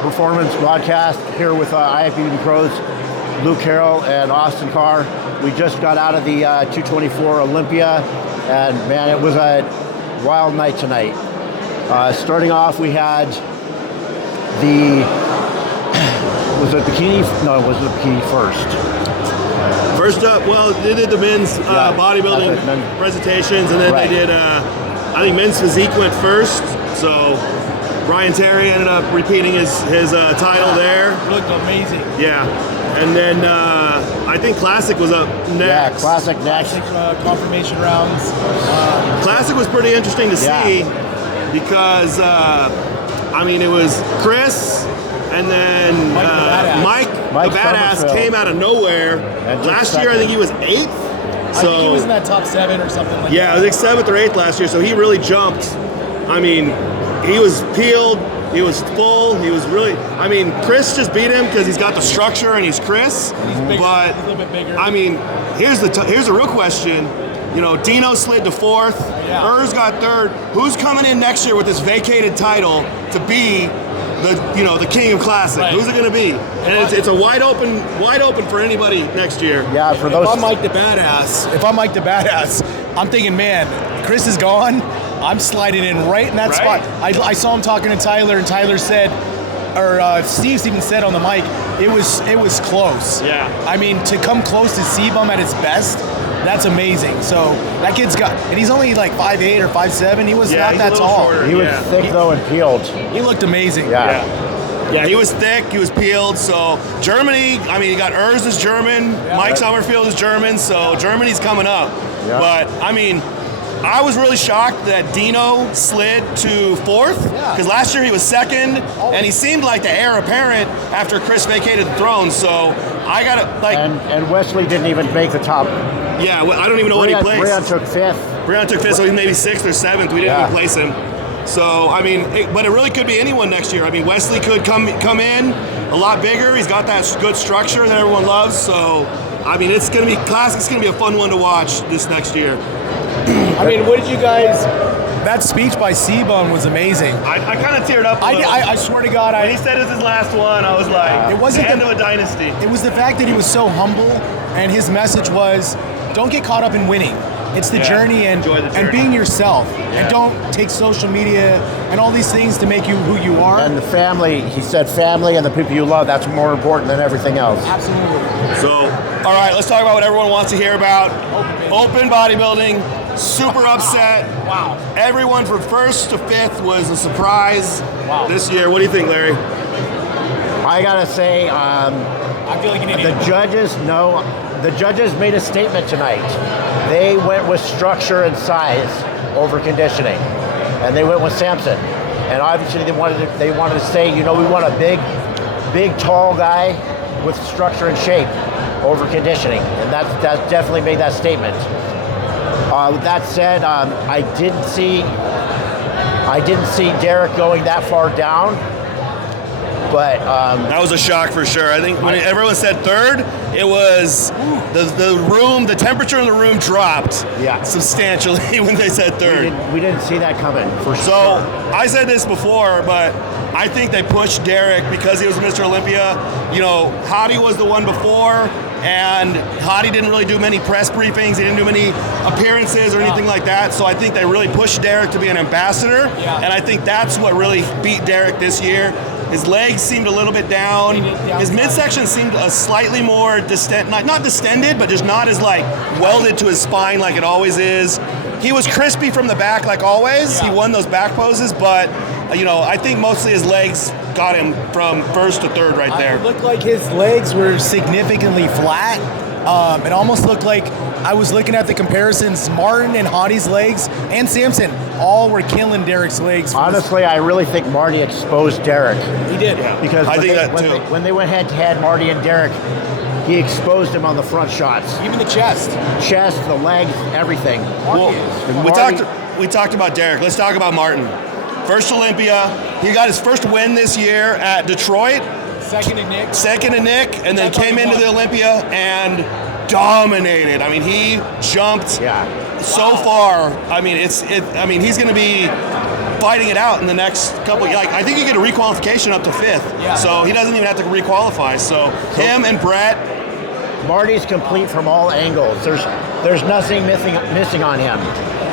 Performance broadcast here with IFBB pros Carroll and Austin Karr. We just got out of the 224 Olympia, and man, it was a wild night tonight. Starting off, we had was it bikini? No, it wasn't the bikini first. First up, well, they did the men's bodybuilding presentations, and then they did, I think men's physique went first, so Brian Terry ended up repeating his title there. It looked amazing. Yeah, and then I think Classic was up next. Yeah, Classic next. Confirmation rounds. Classic was pretty interesting to see because, I mean, it was Chris and then Mike the Badass came out of nowhere. Last year, I think he was 8th. I think he was in that top 7 or something like that. Yeah, I think 7th or 8th last year, so he really jumped. I mean, he was peeled, he was full, he was really, I mean, Chris just beat him because he's got the structure and he's Chris. And he's bigger, but, he's a little bit bigger. I mean, here's the real question. You know, Dino slid to 4th, Urs got 3rd. Who's coming in next year with this vacated title to be the king of Classic? Right. Who's it going to be? And it's a wide open for anybody next year. Yeah, for those. If I'm Mike the Badass, I'm thinking, man, Chris is gone. I'm sliding in right in that spot. I saw him talking to Tyler, and Tyler said, or Steve even said on the mic, it was close. Yeah. I mean, to come close to Sebum at his best, that's amazing. So that kid's got, and he's only like 5'8" or 5'7". He was not that tall. Shorter. He was thick though and peeled. He looked amazing. Yeah, he was thick, he was peeled. So Germany, I mean, you got Urs is German, Mike Summerfield is German, so Germany's coming up. Yeah. But I mean, I was really shocked that Dino slid to 4th because last year he was 2nd, and he seemed like the heir apparent after Chris vacated the throne. So I gotta and Wesley didn't even make the top. Yeah, I don't even know what he placed. Breon took 5th. Breon took 5th, so he's maybe 6th or 7th. We didn't even place him. So I mean, but it really could be anyone next year. I mean, Wesley could come in a lot bigger. He's got that good structure that everyone loves. So I mean, it's gonna be Classic's gonna be a fun one to watch this next year. I mean, what did you guys? That speech by Sebum was amazing. I kind of teared up. I swear to God, when he said it's his last one, I was like, it wasn't the end of a dynasty. It was the fact that he was so humble, and his message was, don't get caught up in winning. It's the journey and being yourself. And don't take social media and all these things to make you who you are. And the family, he said family and the people you love, that's more important than everything else. Absolutely. So, all right, let's talk about what everyone wants to hear about. Open bodybuilding, super upset. Wow. Everyone from 1st to 5th was a surprise this year. What do you think, Larry? I gotta say, I feel like an idiot. The judges made a statement tonight. They went with structure and size over conditioning, and they went with Sampson. And obviously, they wanted to say, we want a big, tall guy with structure and shape over conditioning, and that definitely made that statement. With that said, I didn't see Derek going that far down. But that was a shock for sure. I think when everyone said 3rd, it was the temperature in the room dropped substantially when they said 3rd. We didn't see that coming for sure. So I said this before, but I think they pushed Derek because he was Mr. Olympia. Hadi was the one before, and Hadi didn't really do many press briefings. He didn't do many appearances or anything like that. So I think they really pushed Derek to be an ambassador, and I think that's what really beat Derek this year. His legs seemed a little bit down. His midsection seemed a slightly more not distended, but just not as welded to his spine like it always is. He was crispy from the back like always. He won those back poses, but I think mostly his legs got him from 1st to 3rd right there. It looked like his legs were significantly flat. It almost looked like I was looking at the comparisons. Martin and Hadi's legs and Sampson all were killing Derek's legs. Honestly, I really think Marty exposed Derek. He did. Because I think that too. When they went head-to-head, Marty and Derek, he exposed him on the front shots. Even the chest. The legs, everything. We talked about Derek. Let's talk about Martin. 1st Olympia. He got his first win this year at Detroit. Second to Nick. And then came into the Olympia and dominated. I mean, he jumped so far. I mean, he's going to be fighting it out in the next couple. Like I think you get a requalification up to 5th, so he doesn't even have to requalify. So him and Brett. Marty's complete from all angles. There's nothing missing on him.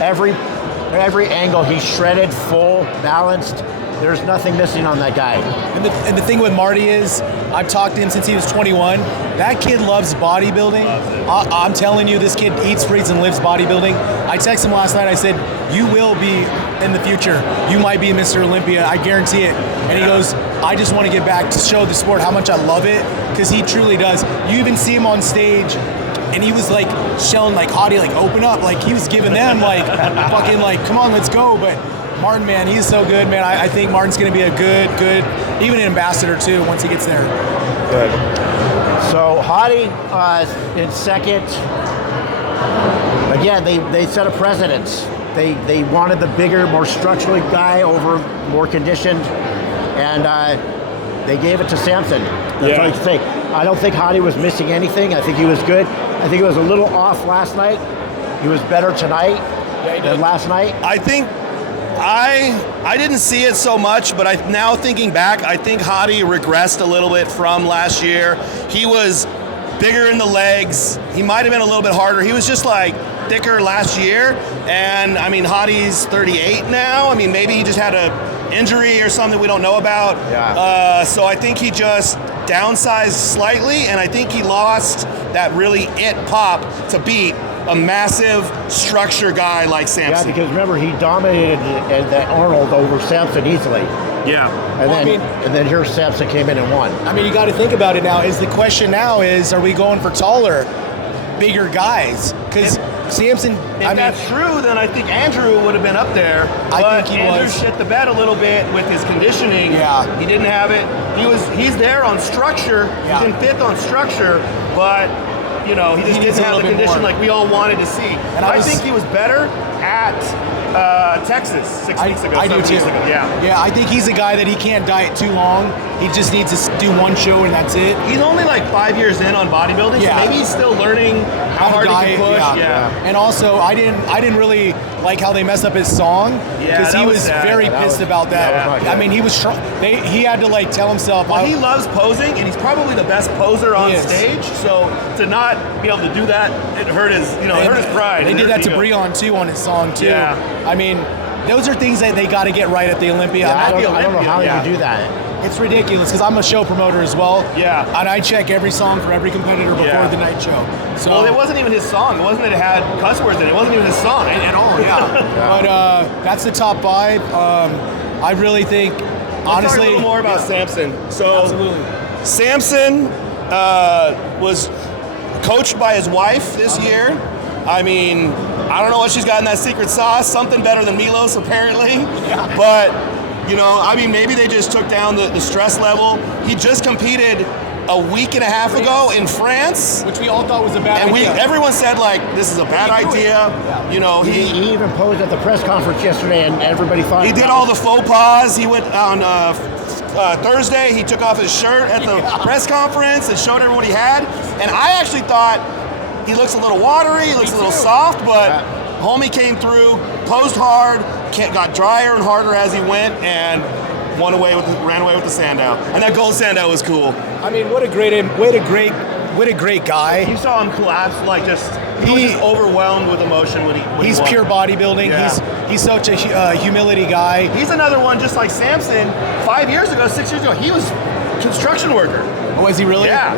Every angle he's shredded, full, balanced. There's nothing missing on that guy. And the thing with Marty is, I've talked to him since he was 21. That kid loves bodybuilding. I'm telling you, this kid eats, breathes, and lives bodybuilding. I texted him last night. I said, you will be in the future. You might be Mr. Olympia. I guarantee it. And he goes, I just want to get back to show the sport how much I love it, because he truly does. You even see him on stage, and he was like showing like Hadi, like open up, like he was giving them like fucking like, come on, let's go. But Martin, man, he's so good, man. I think Martin's going to be a good, even an ambassador too once he gets there. Good. So Hadi in second. Again, they set a precedence. They wanted the bigger, more structurally guy over more conditioned, and they gave it to Sampson. That's all I can say. I don't think Hadi was missing anything. I think he was good. I think he was a little off last night. He was better tonight than last night. I think I didn't see it so much, but now thinking back, I think Hadi regressed a little bit from last year. He was bigger in the legs. He might have been a little bit harder. He was just like thicker last year. And I mean, Hadi's 38 now. I mean, maybe he just had a injury or something we don't know about. Yeah. So I think he just downsized slightly, and I think he lost that really it pop to beat a massive structure guy like Sampson. Yeah, because remember, he dominated that Arnold over Sampson easily. Yeah. And then here Sampson came in and won. I mean, you got to think about it now. The question now is, are we going for taller, bigger guys? Because Sampson, If that's true, then I think Andrew would have been up there. I think he Andrew was. shit the bed a little bit with his conditioning. Yeah. He didn't have it. He's there on structure. Yeah. He's in 5th on structure, but he just needs didn't a have the little bit condition more. like we all wanted to see. And I think he was better at Texas 6 weeks ago. I do 7 too. weeks ago. Yeah. Yeah, I think he's a guy that he can't diet too long. He just needs to do one show and that's it. He's only like 5 years in on bodybuilding, Yeah. so maybe he's still learning how hard he can push. Yeah. And also, I didn't really like how they messed up his song, Yeah, because that he was was sad. very Yeah, that pissed was- about that. that was not I good. mean, he was he had to like tell himself. Well, he loves posing, and he's probably the best poser on He is. stage. So to not be able to do that, it hurt his, it hurt his pride. They It did hurt that to his ego. Breon too on his song too. Yeah. I mean, those are things that they got to get right at the Olympia. I I'm not- don't know how Yeah. you do that. It's ridiculous because I'm a show promoter as well. Yeah. And I check every song for every competitor before Yeah. the night show. So Well, it wasn't even his song. It wasn't that it had cuss words in it. It wasn't even his song at all. yeah. But that's the top 5. I really think, Let's honestly, talk a little more about Sampson. So absolutely. Sampson was coached by his wife this year. I mean, I don't know what she's got in that secret sauce. Something better than Milos, apparently. Yeah. But, I mean, maybe they just took down the stress level. He just competed a week and a half ago in France. Which we all thought was a bad And idea. everyone said, like, this is a bad He knew it. idea. Yeah. He even posed at the press conference yesterday, and everybody thought He did all the faux pas. He went on Thursday. He took off his shirt at the press conference and showed everyone what he had. And I actually thought he looks a little watery. He looks a little soft, but homie came through, posed hard, got drier and harder as he went, and ran away with the Sandow. And that gold Sandow was cool. I mean, what a great guy. You saw him collapse, like he was just overwhelmed with emotion when he He's won. pure bodybuilding. Yeah. He's such a humility guy. He's another one, just like Sampson. 6 years ago, he was a construction worker. Oh, is he really? Yeah.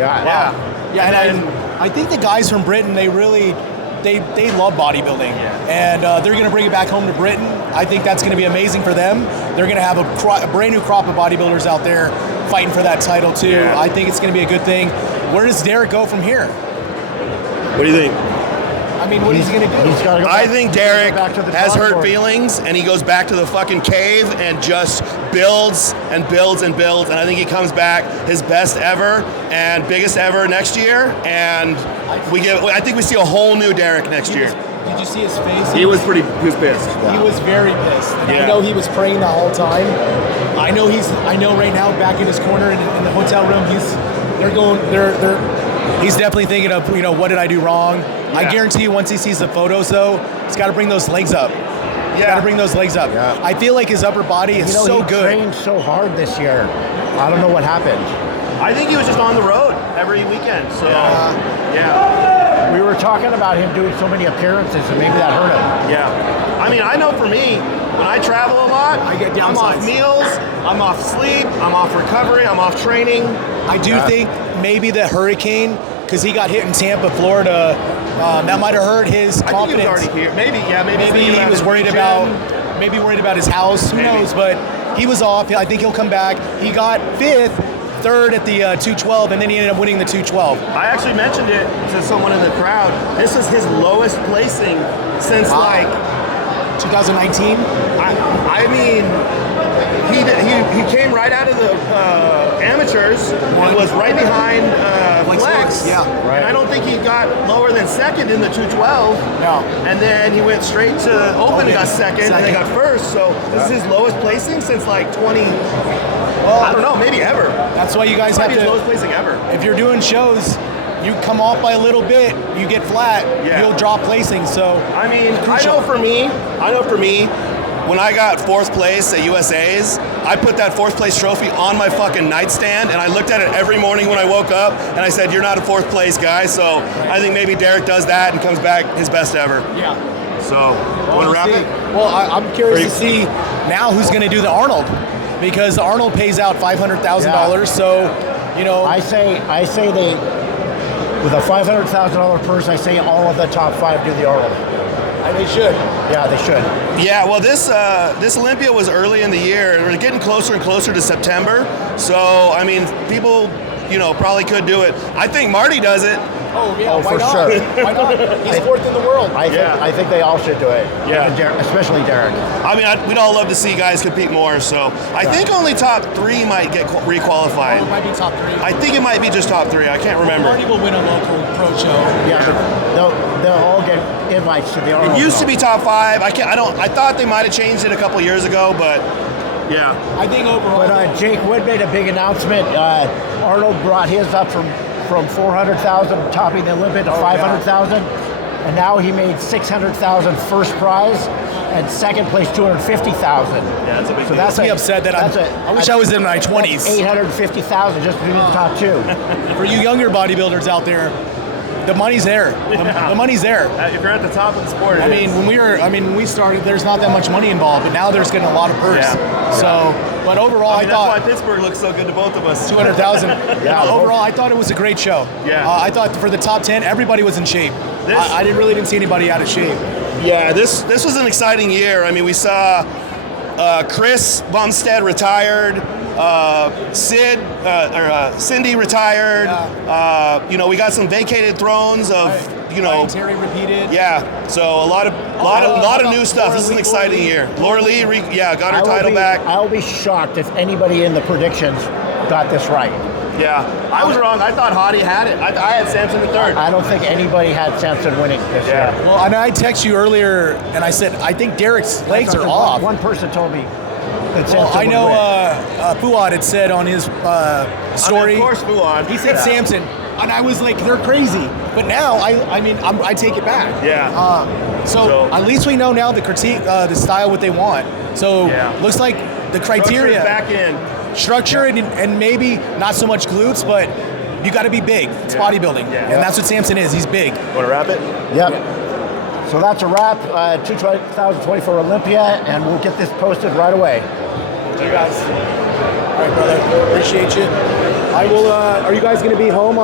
Yeah, and I think the guys from Britain, they really they love bodybuilding, and they're going to bring it back home to Britain. I think that's going to be amazing for them. They're going to have a brand new crop of bodybuilders out there fighting for that title too. Yeah. I think it's going to be a good thing. Where does Derek go from here? What do you think? I mean, what is he going to do? He's gotta go I back- think he's gotta go Derek back to the has drawing hurt board. feelings, and he goes back to the fucking cave and just builds and builds and builds. And I think he comes back his best ever and biggest ever next year. And I think we see a whole new Derek next year. Did you see his face? He was pissed. He was very pissed. And Yeah. I know he was praying the whole time. I know right now back in his corner in the hotel room, he's definitely thinking of, what did I do wrong? I guarantee you once he sees the photos though, he's got to bring those legs up. Got to bring those legs up. Yeah. I feel like his upper body is so he good. trained so hard this year. I don't know what happened. I think he was just on the road every weekend. So, yeah. We were talking about him doing so many appearances, and maybe that hurt him. Yeah. I mean, I know for me, when I travel a lot, I get I'm off downsides. meals, I'm off sleep, I'm off recovery, I'm off training. I do think maybe the hurricane, because he got hit in Tampa, Florida, that might have hurt his I confidence. think he was already here. Maybe he was worried about his house. Who knows? But he was off. I think he'll come back. He got third at the 212, and then he ended up winning the 212. I actually mentioned it to someone in the crowd. This is his lowest placing since 2019. I mean, he came right out of the amateurs and was right behind Flex. Yeah, right. And I don't think he got lower than second in the 212. No. And then he went straight to Open and got second, and then got first. So this is his lowest placing since like 20. I don't know, maybe ever. That's why you guys Might have be his to. lowest placing ever. If you're doing shows, you come off by a little bit, you get flat, you'll drop placing. So I mean, I know for me, when I got fourth place at USA's, I put that fourth place trophy on my fucking nightstand, and I looked at it every morning when I woke up, and I said, "You're not a fourth place guy." So I think maybe Derek does that and comes back his best ever. yeah. So, want to wrap it? Well, I'm curious to see now who's going to do the Arnold, because the Arnold pays out $500,000. So, you know, I say they, with a $500,000 purse, I say all of the top 5 do the Arnold. they should. Yeah, they should. Yeah, well, this Olympia was early in the year. We're getting closer and closer to September. So, I mean, people, probably could do it. I think Marty does it. Oh, yeah, Oh, why for not? sure. Why not? He's fourth in the world. I think they all should do it. Yeah. Even especially Derek. I mean, we'd all love to see guys compete more. So, I think only top 3 might get requalified. It might be top 3. I think it might be just top 3. I can't remember. Marty will win a local pro show. Yeah, but they'll all get invites to the Arnold. It used to be top 5. I thought they might have changed it a couple years ago, but yeah. I think overall. But Jake Wood made a big announcement. Arnold brought his up from 400,000, topping the Olympia, to 500,000, and now he made 600,000 first prize, and second place 250,000. Yeah, that's a big So deal. that's me upset that I wish I was in my 20s. 850,000 just to be in the top 2. For you younger bodybuilders out there, the money's there. The money's there. If you're at the top of the sport, I mean, when we started, there's not that much money involved, but now there's getting a lot of purse. Yeah. So, but overall, I that's thought why Pittsburgh looks so good to both of us. 200,000. Overall, I thought it was a great show. Yeah. I thought for the top 10, everybody was in shape. I didn't see anybody out of shape. Yeah, this was an exciting year. I mean, we saw Chris Bumstead retired. Cindy retired. Yeah. We got some vacated thrones of Ryan Terry repeated. Yeah, so a lot of new stuff. This is an exciting year. Laura Lee, got her title back. I'll be shocked if anybody in the predictions got this right. Yeah, I was wrong. I thought Hadi had it. I had Sampson in third. I don't think anybody had Sampson winning this year. Well, and I texted you earlier, and I said I think Derek's legs are off. One person told me that Sampson Well, I would know win. Fuad had said on his story. Of course, Fuad. He said Sampson, and I was like, they're crazy. But now, I take it back. Yeah. So at least we know now the critique, the style, what they want. So looks like the criteria. Structure's back in. Structure and maybe not so much glutes, but you got to be big. It's bodybuilding, and that's what Sampson is. He's big. Want to wrap it? Yep. So that's a wrap. 2024 Olympia, and we'll get this posted right away. Thank you guys. All right, brother. Appreciate you. I will. Are you guys going to be home on?